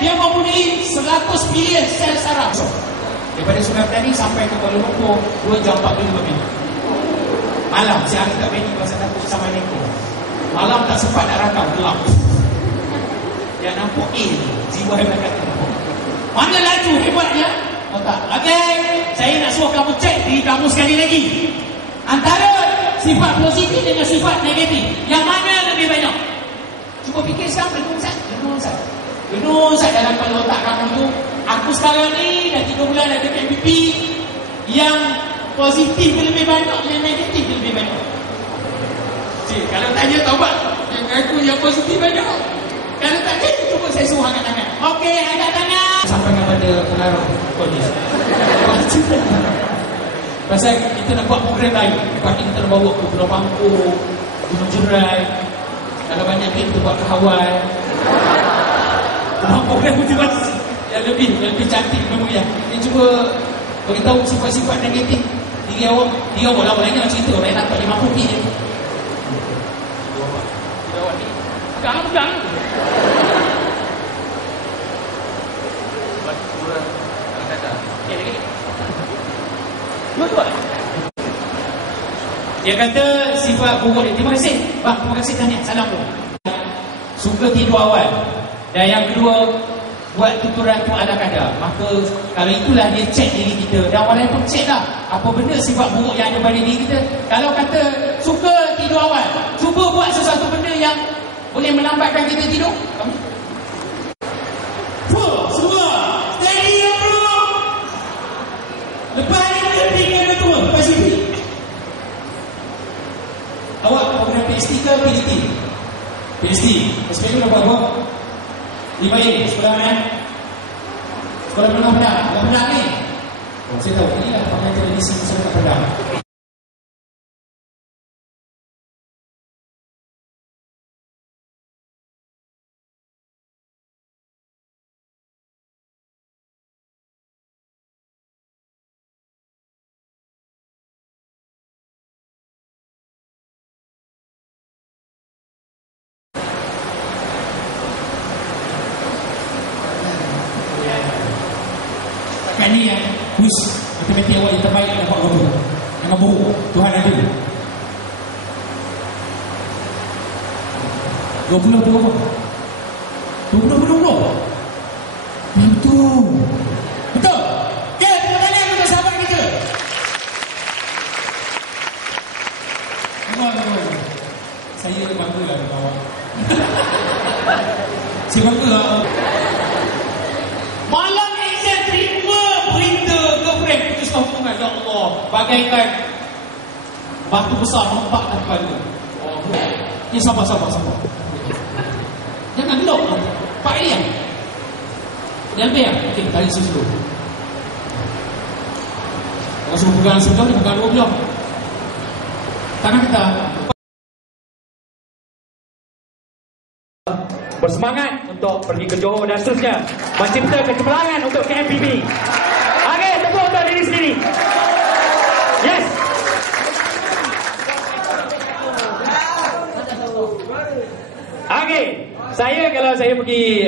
dia mempunyai 100 bilion sel saraf. Daripada Sungai Petani sampai ke Kuala Lumpur 2 jam 45 minit. Malam, siang tak berani pasal takut sama neko. Malam tak sempat nak rakam, gelap. Dia nampak jiwa hebat kata nampak. Mana laju hebatnya? Oh tak. Okey, saya nak suruh kamu cek diri kamu sekali lagi. Antara sifat positif dengan sifat negatif, yang mana lebih banyak? Cuba fikir sekarang, renung Ustaz dalam kepala otak kamu tu. Aku sekarang ni dah 3 bulan ada PMPP. Yang positif lebih banyak, yang negatif lebih banyak. Cik, kalau tanya taubat, yang aku yang positif banyak. Kalau tak cik, cuba saya suruh angkat tangan. Okey, angkat tangan. Sampai kepada pengaruh polis. Pasal kita nak buat program lain. Lepas ni kita nak bawa ke Pulau Pampur, Gunung Jerai. Kalau banyak duit kita buat ke Hawaii. Program motivasi yang lebih cantik memang. Kita cuba beritahu sifat-sifat negatif diri awak. Diri awak lah, orang lain nak cerita. Orang lain dapat 50 ringgit je. Diri awak ni pegang. Dia kata sifat buruk dia. Terima kasih bang, terima kasih tanya. Salam tu. Suka tidur awal. Dan yang kedua, buat tuturan tu ala kadar. Maka kalau itulah dia cek diri kita. Dan orang lain pun cek lah apa benda sifat buruk yang ada pada diri kita. Kalau kata suka tidur awal, cuba buat sesuatu benda yang boleh melambatkan kita tidur. Semua steady yang dulu. Lepas ini tinggal betul. Lepas ini awak program PhD ke PhD? PhD. SPM dah buat 5 sekolah mana? Sekolah menengah Padang. Sekolah Padang ni. Oh, saya tahu. Ini lah pengajar di sini sekolah Padang. Ni yang kus matematik awak yang terbaik dapat berapa? Jangan buruk. Tuhan ada. 20 berapa? 20 berapa? Betul. Betul. Ya, terima kasih kepada sahabat kita. Saya bangga lah dengan awak. Saya bangga lah. Malam ni saya terima berita girlfriend putus hubungan. Ya Allah, bagaikan batu besar nampak kat kepala. Oh, ni sabar. Jangan lock. Pak Elian. Dia ambil yang? Okey, tarik susu. Kalau suruh pegang sebelah ni, pegang 2 belah. Tangan kita. Bersemangat untuk pergi ke Johor dan seterusnya mencipta kecemerlangan untuk KMPB. Okey, tepuk untuk diri sendiri. Yes. Okey, kalau saya pergi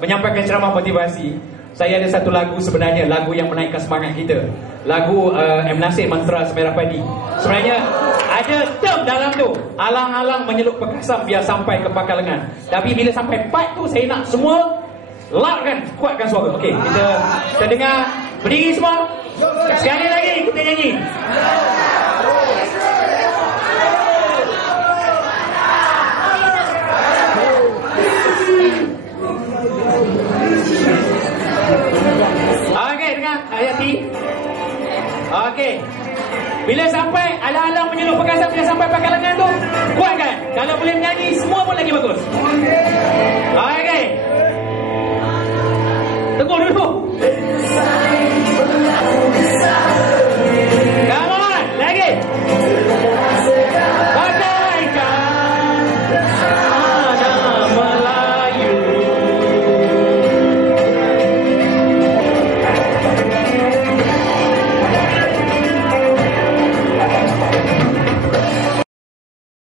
menyampaikan ceramah motivasi, saya ada satu lagu sebenarnya, lagu yang menaikkan semangat kita. Lagu M. Nasir Mantra Semerah Padi. Sebenarnya ada term dalam tu, alang-alang menyeluk perkasam biar sampai ke pangkal lengan. Tapi bila sampai part tu, saya nak semua loudkan, kuatkan suara. Okey, kita dengar. Berdiri semua. Sekali lagi kita nyanyi. Okey, dengar Hayati. Okey. Bila sampai alang-alang menyeluruh perkasam, bila sampai pangkal lengan tu, kuatkan. Kalau boleh menyanyi, semua pun lagi bagus.